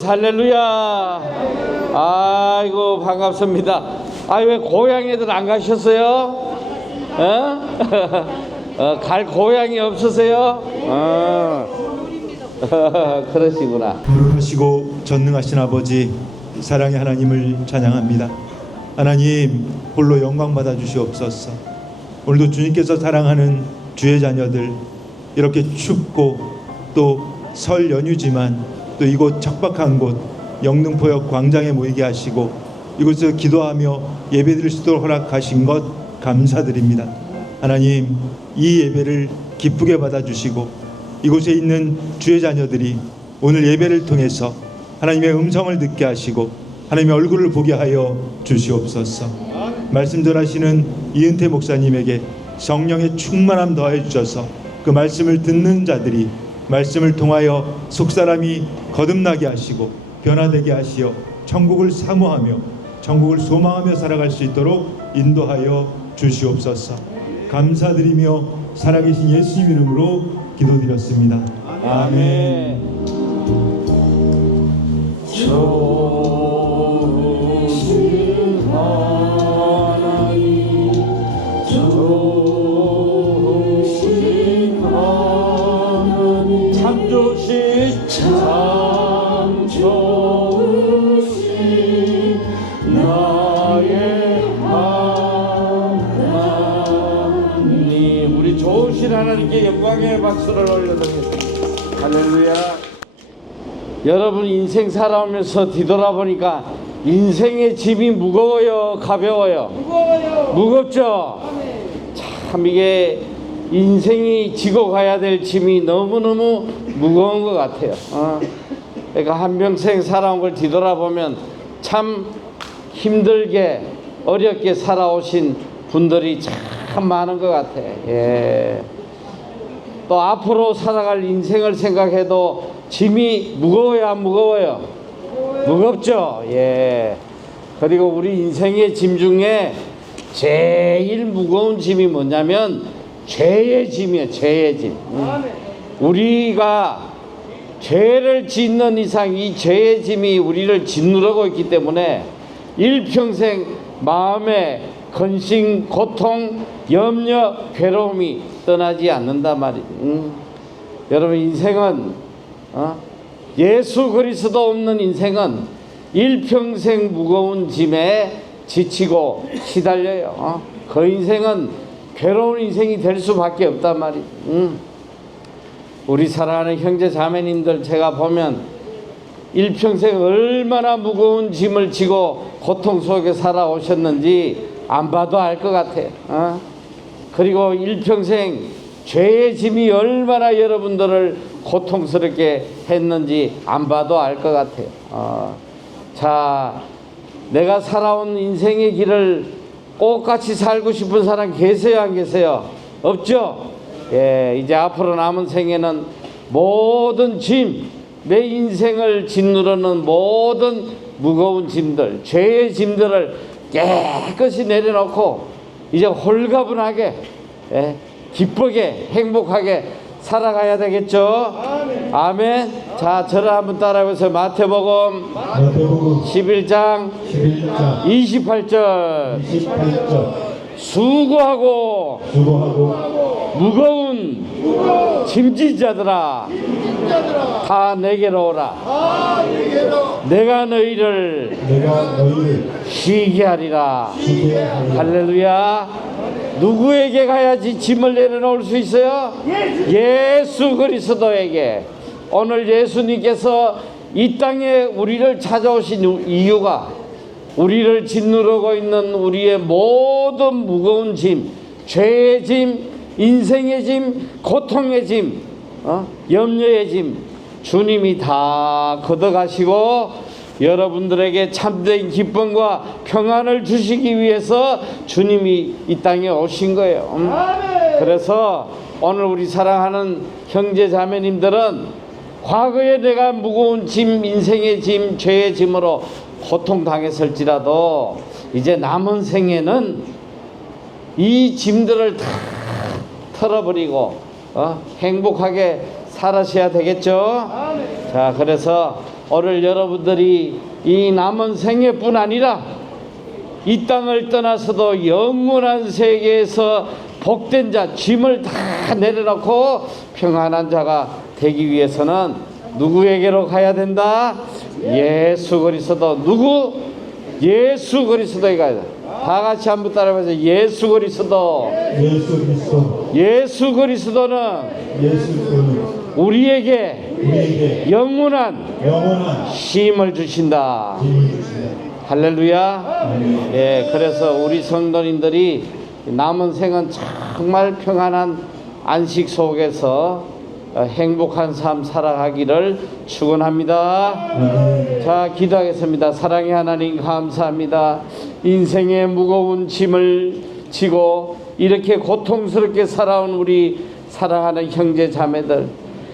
할렐루야. 아이고 반갑습니다. 아왜 고향에들 안 가셨어요? 어? 어, 갈 고향이 없으세요? 어. 그러시구나. 거룩하시고 전능하신 아버지 사랑의 하나님을 찬양합니다. 하나님 홀로 영광 받아 주시옵소서. 오늘도 주님께서 사랑하는 주의 자녀들 이렇게 춥고 또 설 연휴지만 또 이곳 척박한 곳 영등포역 광장에 모이게 하시고 이곳에서 기도하며 예배드릴 수 있도록 허락하신 것 감사드립니다. 하나님 이 예배를 기쁘게 받아 주시고 이곳에 있는 주의 자녀들이 오늘 예배를 통해서 하나님의 음성을 듣게 하시고 하나님의 얼굴을 보게 하여 주시옵소서. 말씀 전하시는 이은태 목사님에게 성령의 충만함 더해 주셔서 그 말씀을 듣는 자들이 말씀을 통하여 속사람이 거듭나게 하시고 변화되게 하시어 천국을 사모하며 천국을 소망하며 살아갈 수 있도록 인도하여 주시옵소서. 감사드리며 살아계신 예수님 이름으로 기도드렸습니다. 아멘. 좋으 영광의 박수를 올려드리겠습니다. 할렐루야. 여러분 인생 살아오면서 뒤돌아보니까 인생의 짐이 무거워요, 가벼워요? 무거워요. 무겁죠? 참 이게 인생이 지고 가야 될 짐이 너무너무 무거운 것 같아요. 어. 그러니까 한평생 살아온 걸 뒤돌아보면 참 힘들게 어렵게 살아오신 분들이 참 많은 것 같아. 예. 또 앞으로 살아갈 인생을 생각해도 짐이 무거워요, 안 무거워요? 무겁죠. 예. 그리고 우리 인생의 짐 중에 제일 무거운 짐이 뭐냐면 죄의 짐이에요. 죄의 짐. 음. 우리가 죄를 짓는 이상 이 죄의 짐이 우리를 짓누르고 있기 때문에 일평생 마음에 근심, 고통, 염려, 괴로움이 떠나지 않는다 말이죠. 음. 여러분 인생은 어? 예수 그리스도 없는 인생은 일평생 무거운 짐에 지치고 시달려요. 어? 그 인생은 괴로운 인생이 될 수밖에 없단 말이죠. 음. 우리 사랑하는 형제 자매님들 제가 보면 일평생 얼마나 무거운 짐을 지고 고통 속에 살아오셨는지 안 봐도 알 것 같아요. 어? 그리고 일평생 죄의 짐이 얼마나 여러분들을 고통스럽게 했는지 안 봐도 알 것 같아요. 어. 자, 내가 살아온 인생의 길을 똑같이 살고 싶은 사람 계세요, 안 계세요? 없죠? 예, 이제 앞으로 남은 생에는 모든 짐, 내 인생을 짓누르는 모든 무거운 짐들, 죄의 짐들을 깨끗이 내려놓고 이제 홀가분하게 예, 기쁘게 행복하게 살아가야 되겠죠. 아멘. 자, 저를 한번 따라해보세요. 마태복음 마태복음 11장 11장 28절 28절 수고하고 수고하고 무거운 짐진자들아 다 내게로 오라. 내가 너희를 내가 너희를 쉬게 하리라. 쉬게 하리라. 할렐루야. 누구에게 가야지 짐을 내려놓을 수 있어요? 예수. 그리스도에게. 오늘 예수님께서 이 땅에 우리를 찾아오신 이유가 우리를 짓누르고 있는 우리의 모든 무거운 짐, 죄의 짐, 인생의 짐, 고통의 짐, 어? 염려의 짐, 주님이 다 걷어가시고 여러분들에게 참된 기쁨과 평안을 주시기 위해서 주님이 이 땅에 오신 거예요. 음. 그래서 오늘 우리 사랑하는 형제 자매님들은 과거에 내가 무거운 짐, 인생의 짐, 죄의 짐으로 고통당했을지라도 이제 남은 생에는 이 짐들을 다 털어버리고 어? 행복하게 살아셔야 되겠죠. 자, 그래서 오늘 여러분들이 이 남은 생애뿐 아니라 이 땅을 떠나서도 영원한 세계에서 복된 자, 짐을 다 내려놓고 평안한 자가 되기 위해서는 누구에게로 가야 된다? 예수 그리스도 누구? 예수 그리스도에 가야 돼. 다 같이 한번 따라해보세요. 예수 그리스도. 예수 그리스도 예수 그리스도는 우리에게 우리에게 영원한 영원한 힘을 주신다. 힘을. 할렐루야. 예, 그래서 우리 성도님들이 남은 생은 정말 평안한 안식 속에서 어, 행복한 삶 살아가기를 축원합니다. 자, 기도하겠습니다. 사랑의 하나님 감사합니다. 인생의 무거운 짐을 지고 이렇게 고통스럽게 살아온 우리 사랑하는 형제 자매들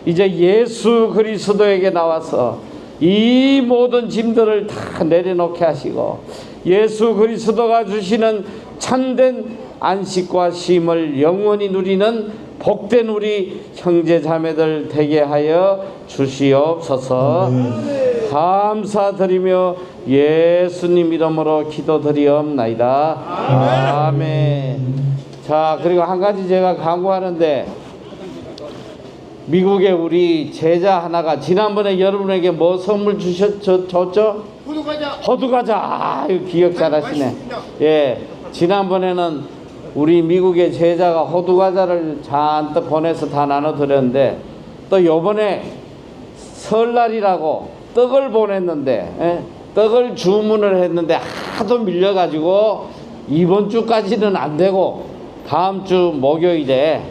이제 예수 그리스도에게 나와서 이 모든 짐들을 다 내려놓게 하시고 예수 그리스도가 주시는 참된 안식과 쉼을 영원히 누리는 복된 우리 형제 자매들 되게 하여 주시옵소서. 감사드리며 예수님 이름으로 기도드리옵나이다. 아멘. 자, 그리고 한 가지 제가 강구하는데 미국에 우리 제자 하나가 지난번에 여러분에게 뭐 선물 주셨 줬죠? 구독하자. 호두과자. 아, 이거 기억 잘하시네. 예, 지난번에는 우리 미국의 제자가 호두 과자를 잔뜩 보내서 다 나눠 드렸는데 또 요번에 설날이라고 떡을 보냈는데 예, 떡을 주문을 했는데 하도 밀려 가지고 이번 주까지는 안 되고 다음 주 목요일에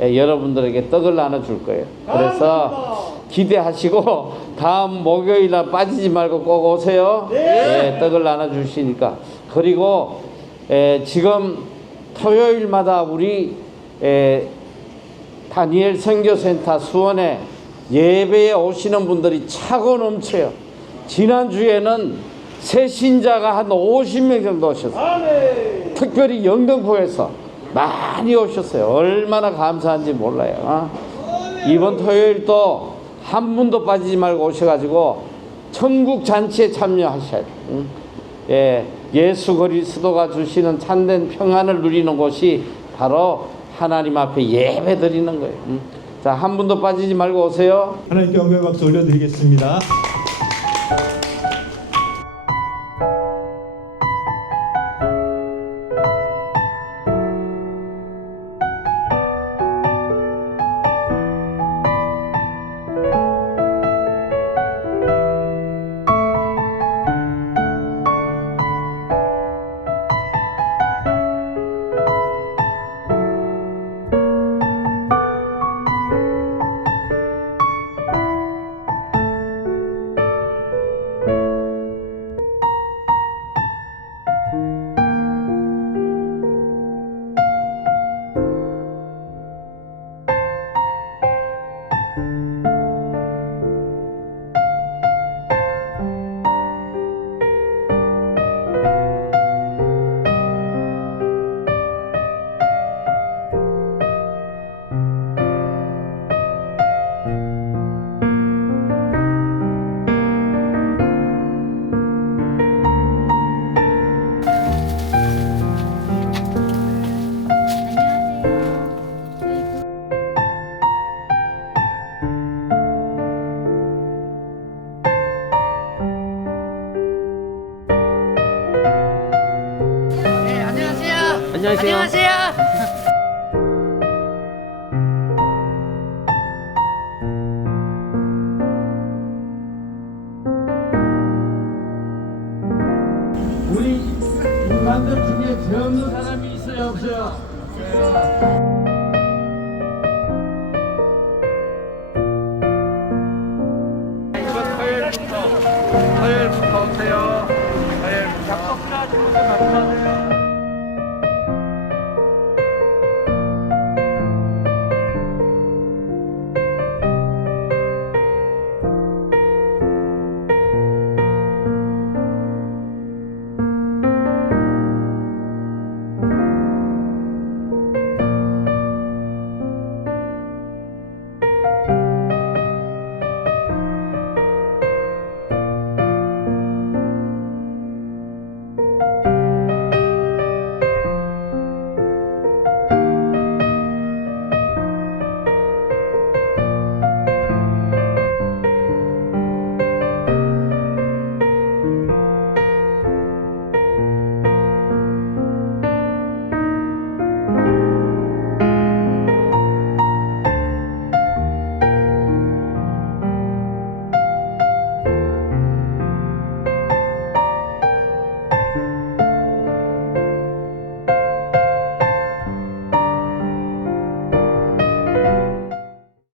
예, 여러분들에게 떡을 나눠 줄 거예요. 그래서 기대하시고 다음 목요일 날 빠지지 말고 꼭 오세요. 예, 떡을 나눠 주시니까 그리고 예, 지금 토요일마다 우리 예, 다니엘 선교센터 수원에 예배에 오시는 분들이 차고 넘쳐요. 지난주에는 새 신자가 한 50명 정도 오셨어요. 특별히 영등포에서 많이 오셨어요. 얼마나 감사한지 몰라요. 어? 이번 토요일 또한 분도 빠지지 말고 오셔가지고 천국 잔치에 참여하셔야 돼요. 응? 예, 예수 그리스도가 주시는 참된 평안을 누리는 곳이 바로 하나님 앞에 예배 드리는 거예요. 응? 자, 한 분도 빠지지 말고 오세요. 하나님께 영광의 박수 올려드리겠습니다. 안녕하세요. 안녕하세요. 우리 인간들 중에 죄 없는 사람이 있어요, 없어요?